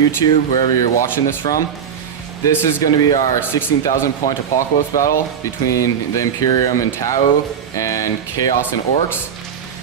YouTube, wherever you're watching this from. This is going to be our 16,000 point apocalypse battle between the Imperium and Tau and Chaos and Orcs.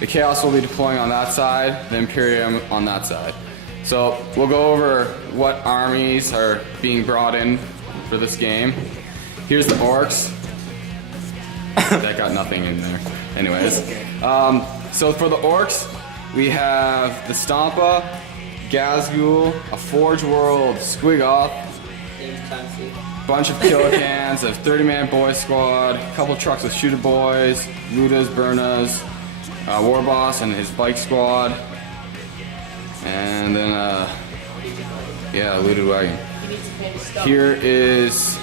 The Chaos will be deploying on that side, the Imperium on that side. So we'll go over what armies are being brought in for this game. Here's the Orcs. That got nothing in there. Anyways, so for the Orcs, we have the Stompa, Gazgul, a Forge World, Squiggoth, bunch of Killicans, a 30-man boy squad, a couple trucks with shooter boys, Ludas, Burnas, Warboss and his bike squad, and then yeah, looted wagon. Here is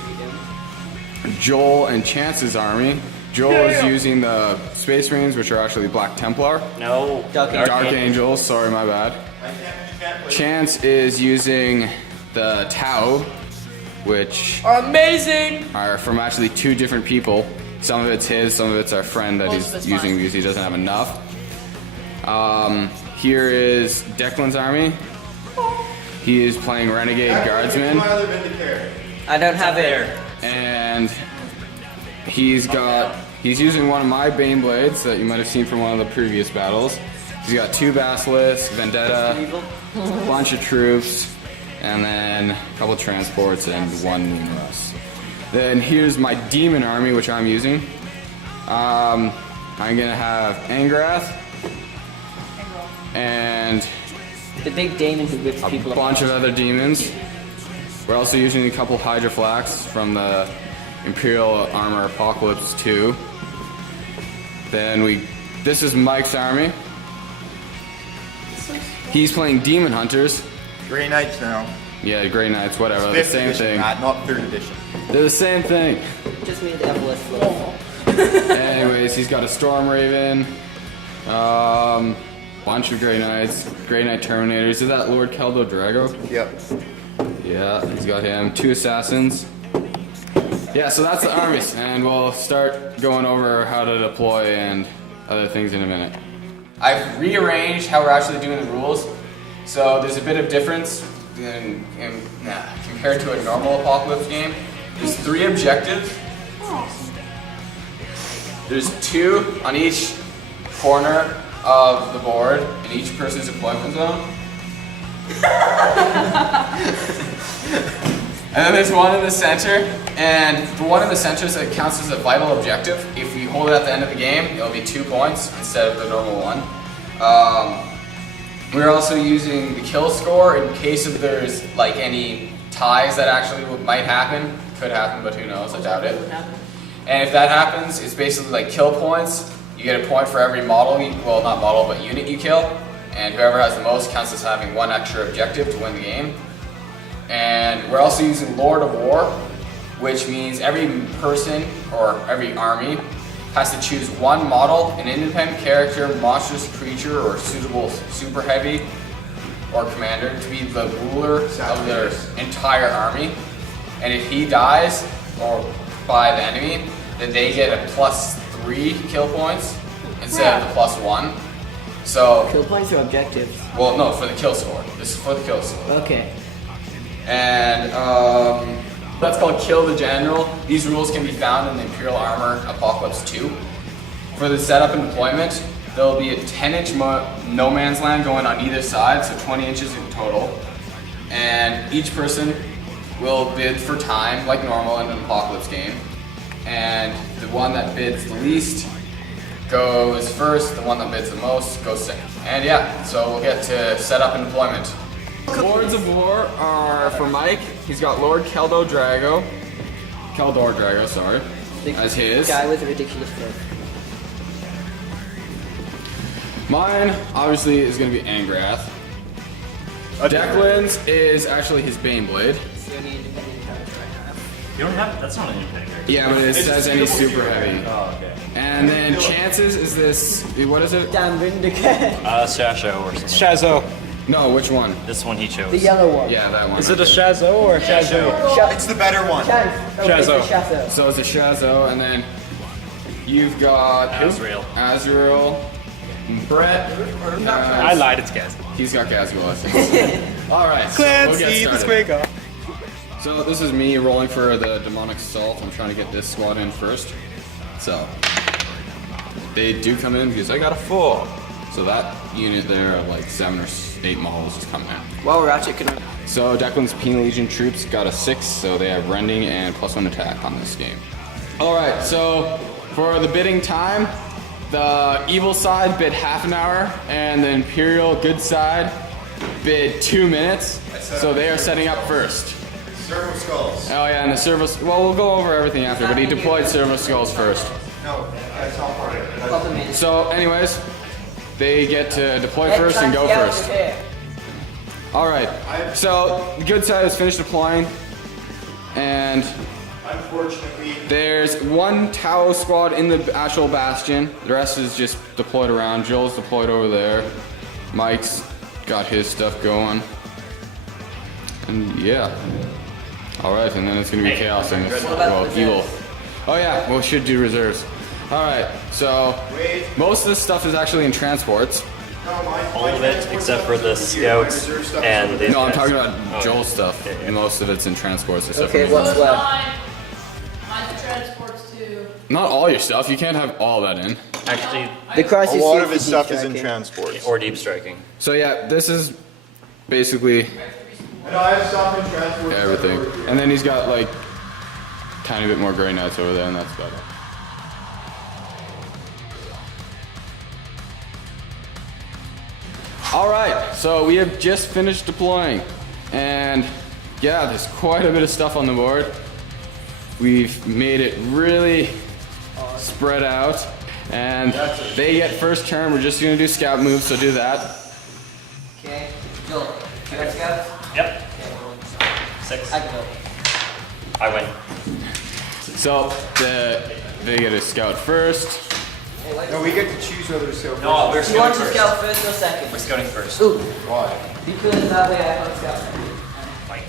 Joel and Chance's army. Joel is using the Space Marines, which are actually Black Templar. No, Dark Angels, sorry, my bad. Chance is using the Tau, which are amazing. Are from actually two different people. Some of it's his, some of it's our friend that he's using because he doesn't have enough. Here is Declan's army. He is playing Renegade Guardsman. I don't have it. And he's using one of my Bane Blades that you might have seen from one of the previous battles. He's got 2 Basilisks, Vendetta, a bunch of troops, and then a couple transports and 1 Numerous. Then here's my Demon army, which I'm using. I'm gonna have Angrath and the big demon who whips people a bunch of other demons. We're also using a couple Hydroflax from the Imperial Armor Apocalypse 2. Then this is Mike's army. He's playing Demon Hunters. Grey Knights now. Yeah, Grey Knights, whatever, the same thing. Not 3rd edition. They're the same thing. Just made the FLS flow. Anyways, he's got a Storm Raven, bunch of Grey Knights, Grey Knight Terminators. Is that Lord Keldo Drago? Yep. Yeah, he's got him. 2 Assassins. Yeah, so that's the armies, and we'll start going over how to deploy and other things in a minute. I've rearranged how we're actually doing the rules, so there's a bit of difference compared to a normal Apocalypse game. There's 3 objectives. There's 2 on each corner of the board in each person's deployment zone. And then there's 1 in the center, and the 1 in the center that counts as a vital objective. If we hold it at the end of the game, it'll be 2 points instead of the normal 1. We're also using the kill score in case if there's like any ties that actually might happen. Could happen, but who knows, I doubt it. And if that happens, it's basically like kill points. You get a point for every model, well not model, but unit you kill. And whoever has the most counts as having 1 extra objective to win the game. And we're also using Lord of War, which means every person or every army has to choose 1 model, an independent character, monstrous creature, or suitable super heavy or commander to be the ruler of their entire army. And if he dies or by the enemy, then they get a +3 kill points instead of the +1. So kill points or objectives? Well, no, for the kill score. This is for the kill score. Okay. And that's called Kill the General. These rules can be found in the Imperial Armor Apocalypse 2. For the setup and deployment, there'll be a 10-inch no man's land going on either side, so 20 inches in total. And each person will bid for time, like normal in an Apocalypse game. And the one that bids the least goes first, the one that bids the most goes second. And yeah, so we'll get to setup and deployment. Lords of War are for Mike. He's got Lord Keldor Drago, sorry, as his. Guy with a ridiculous flip. Mine, obviously, is going to be Angrath. Declan's is actually his Bane Blade. It's the only independent character I have. You don't have, that's not an independent character. Yeah, but it says any super heavy. Oh, okay. And then Chance's is this, what is it? Damn Vindicate. Shasho or something. Shazo. No, which one? This one he chose. The yellow one. Yeah, that one. Is it a Shazo or a Shazo? It's the better one. Shazo. Shazo. So it's a Shazo, and then you've got Azrael. Azrael, Brett. I lied, it's Gaz. He's got Gazgo lessons. All right, so we'll get started. So this is me rolling for the Demonic Assault. I'm trying to get this squad in first. So they do come in because I got a 4. So that unit there of like 7 or 8 models is coming in. Well, Ratchet can. So Declan's Penal Legion troops got a 6, so they have rending and +1 attack on this game. All right, so for the bidding time, the evil side bid half an hour, and the Imperial good side bid 2 minutes. So they are setting up first. Servo skulls. Oh yeah, and the service. Well, we'll go over everything after, but he deployed servo skulls first. No, that's not part of it. So, anyways, they get to deploy first and go first. All right. So the good side has finished deploying, and Unfortunately, there's one Tau squad in the actual bastion. The rest is just deployed around. Joel's deployed over there. Mike's got his stuff going, and yeah. All right, and then it's gonna be chaos and evil. Oh yeah, well, we should do reserves. All right, so most of this stuff is actually in transports. All of it except for the scouts and the. No, I'm talking about Joel's stuff. And most of it's in transports. Except Okay, for what's left? Mine's transports too. not all your stuff. You can't have all that in. Actually, The crisis. a lot of seems his to stuff be is in striking. transports. or deep striking. So yeah, this is basically And I have stuff in transports. everything. And then he's got like tiny bit more Grey Knights over there, and that's about it. All right, so we have just finished deploying, and yeah, there's quite a bit of stuff on the board. We've made it really spread out, and they get first turn. We're just gonna do scout moves, so do that. Okay, Joel, you got scouts? Yep. Okay, 6. I can go. I win. So they get a scout first. No, we get to choose whether to scout. No, we're Do you want scouting to first. scout first or second? We're scouting first. Ooh, Why? because that way I can scout. Mike.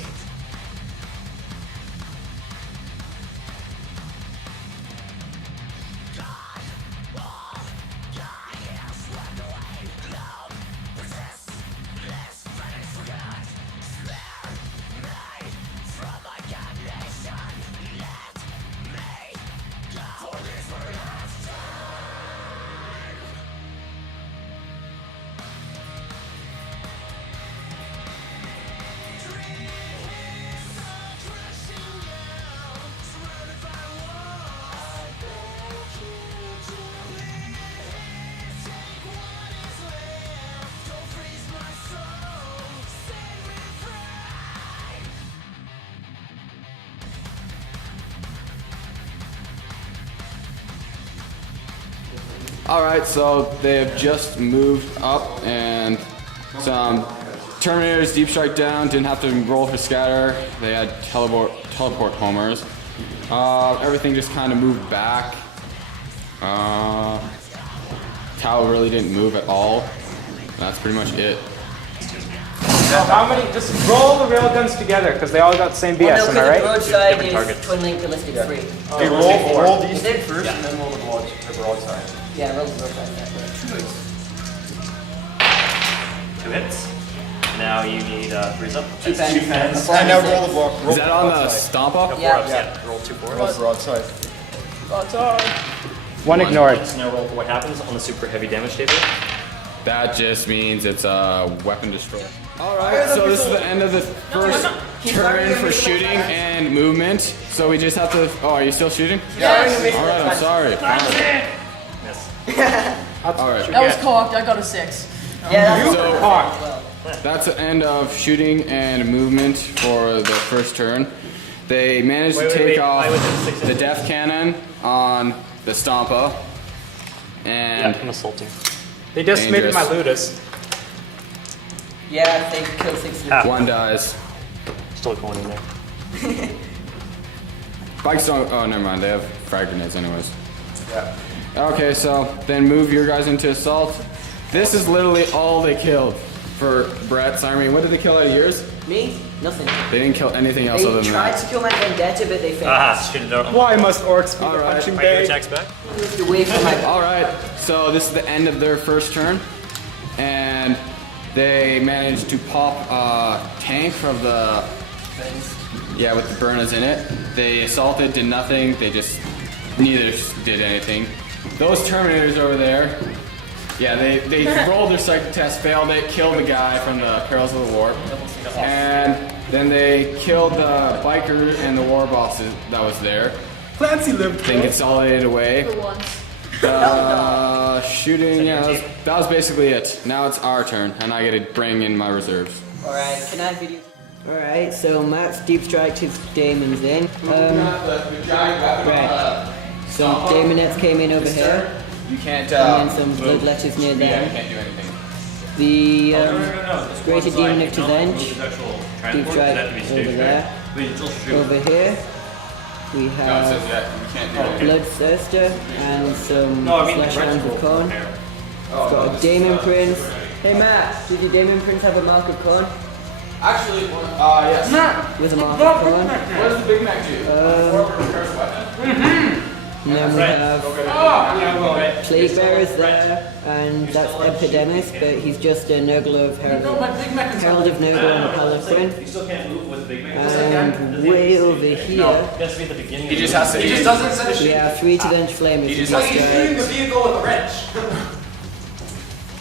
All right, so they have just moved up, and some Terminators deep strike down. Didn't have to roll for scatter. They had teleport homers. Everything just kind of moved back. Tau really didn't move at all. That's pretty much it. How many? Just roll the railguns together because they all got the same BS. Well, no, Am I because the right? broadside Different is targets. twin link ballistic 3. Okay, roll these Is it? first and then roll the broadside. Yeah, roll the broadside. That's right. 2 hits. Now you need 3s up. Two That's 2 pens. pens. And now roll the block. Roll Is that on the broadside. Stompa? 4 Yeah. ups, yeah. Roll 2 4 Roll ups. broadside. One ignored. So now roll what happens on the super heavy damage table. That just means it's a weapon destroy. All right, so this is the end of the first turn for shooting and movement. So we just have to. Oh, are you still shooting? Yes. All right, I'm sorry. Yes. All right. That was cocked. I got a 6. Yeah, that's So well. that's the end of shooting and movement for the first turn. They managed to Wait, take why off was it 6 the Death Cannon on the Stompa, and I'm assaulting. They decimated my Dangerous. Ludus. Yeah, they kill 6 Ah. one dies. Still going in there. Bikes don't. Oh, never mind. They have frag grenades, anyways. Yeah. Okay, so then move your guys into assault. This is literally all they killed for Brett's army. What did they kill out of yours? Me? Nothing. They didn't kill anything else other They than tried that. to kill my Vendetta, but they failed. Ah, shoot it out. Why must orcs be All the right. punching Are your bag? attacks back? Moved away from my. All right, so this is the end of their first turn, and They managed to pop a tank from the, yeah, with the burners in it. They assaulted, did nothing. They just, neither did anything. Those Terminators over there, yeah, they rolled their psychic test, failed it, killed the guy from the Perils of the Warp. And then they killed the biker and the war boss that was there. Clancy lived. Then consolidated away. For once. Shooting, yeah, that was basically it. Now it's our turn, and I get to bring in my reserves. Alright, can I have video? Alright, so Matt's deep strike his Daemons in. Right. Some Daemonettes came in over here. You can't, And then some Bloodletters near yeah, you them. can't do anything. The No. Greater Demon of Tavenge. Deep Deep strike over there. Over here, we No, it have says that you can't do anything. Bloodthirster and some No, I mean Slash the Hands of Corn. Got a Daemon Prince. Hey Matt, did your Daemon Prince have a mark of corn? Actually, yes. With a mark of corn. What does the Big Mac do? Cursed weapon? And then we have Plague Bearers there, and that's Epidemus, but he's just a Nurgle of Herald of Nurgle and a Paladin. You still can't move with Big Mac. And way over here, It has to be at the beginning. He just has to. He just doesn't send a we have 3 to Venge Flamers. He just and has to- He's shooting the vehicle with a wrench.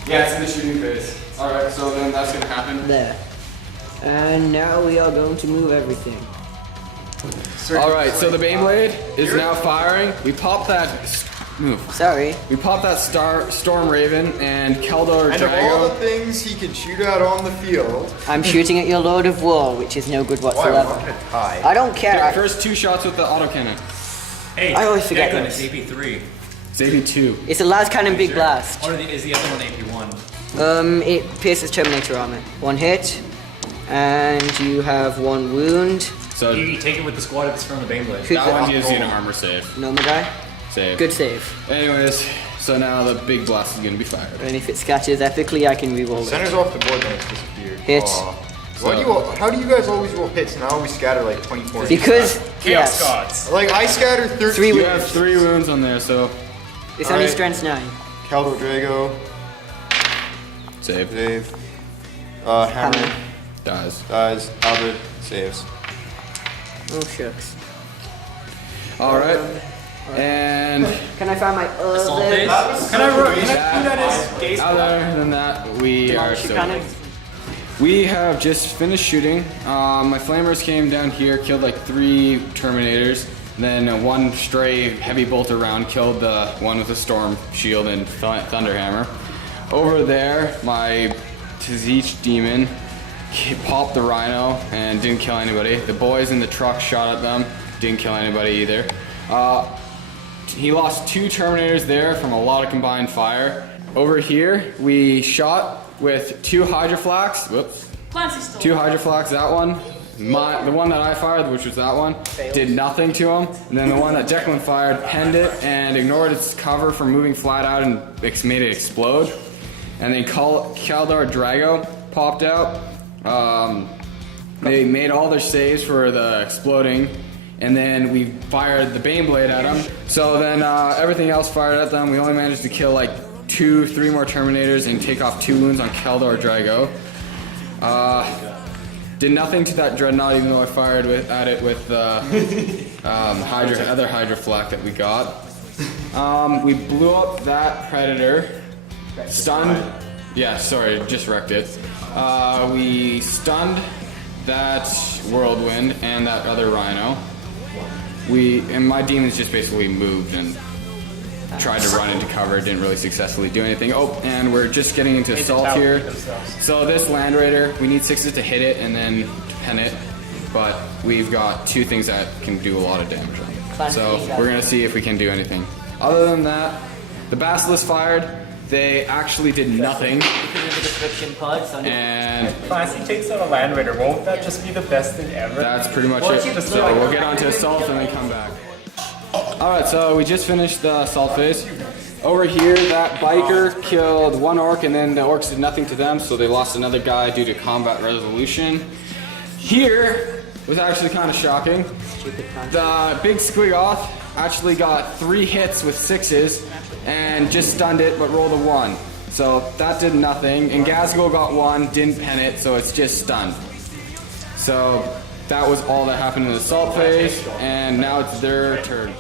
Yeah, it's in the shooting phase. Alright, so then that's gonna happen. there. And now we are going to move everything. Alright, so the Baneblade is now firing. We pop that. Move. Sorry. We pop that Storm Raven and Keldor And of all the Drago. things he can shoot at on the field, I'm shooting at your Lord of War, which is no good why whatsoever. want to tie? I don't care. I- First 2 shots with the autocannon. Hey, I always forget Declan, this. it's AP3. It's AP2. It's a Las Cannon Big Blast. Or is the other one AP1? It pierces Terminator armor. 1 hit, and you have 1 wound. So You take it with the squad that's from the Baneblade. Who's that the- one gives you an armor save. Normal guy? Save. Good save. Anyways, so now the big blast is gonna be fired. And if it scatters epically, I can reroll it. Center's off the board, then it's disappeared. Hit. Aw. Why do you how do you guys always roll hits and I always scatter like 24? Because, Chaos yes, Gods. Like I scattered 13. 3 You wounds. have 3 wounds on there, so It's only Alright. strength 9. Keldor Drago, save. save. Hammer, Hammer. Dies. dies. Albert, saves. Oh shucks. Alright. And Can I find my Assault other base? Can I do that as other than that, we are demolition so. cannon? We have just finished shooting. My flamers came down here, killed like 3 Terminators. Then 1 stray heavy bolter round killed the one with the storm shield and Thunderhammer. Over there, my Tzich demon popped the rhino and didn't kill anybody. The boys in the truck shot at them, didn't kill anybody either. He lost 2 Terminators there from a lot of combined fire. Over here, we shot with 2 Hydroflax. Whoops. Clancy's still 2 Hydroflax, that one. The one that I fired, which was that one, did nothing to him. And then the one that Declan fired, penned it and ignored its cover from moving flat out and made it explode. And then Keldor Drago popped out. They made all their saves for the exploding. And then we fired the Baneblade at them. So then everything else fired at them. We only managed to kill like 2-3 more Terminators and take off 2 wounds on Keldor Drago. Did nothing to that Dreadnought, even though I fired at it with the other Hydra flak that we got. We blew up that Predator. Stunned. Yeah, sorry, just wrecked it. We stunned that Whirlwind and that other Rhino. And my demons just basically moved and tried to run into cover, didn't really successfully do anything. Oh, and we're just getting into assault here. So this Land Raider, we need 6s to hit it and then to pen it, but we've got 2 things that can do a lot of damage on it. So we're gonna see if we can do anything. Other than that, the Basilisk fired. They actually did nothing, Because of the description pods on it. and Clancy takes out a Land Raider? Won't that just be the best thing ever? that's pretty much it. So we'll get on to assault and then come back. Alright, so we just finished the assault phase. Over here, that biker killed 1 orc and then the orcs did nothing to them, so they lost another guy due to combat resolution. Here was actually kind of shocking. Stupid concept. The big Squigoth actually got 3 hits with 6s and just stunned it but rolled a 1. So that did nothing. And Gazgo got 1, didn't pen it, so it's just stunned. So that was all that happened in the assault phase, and now it's their turn.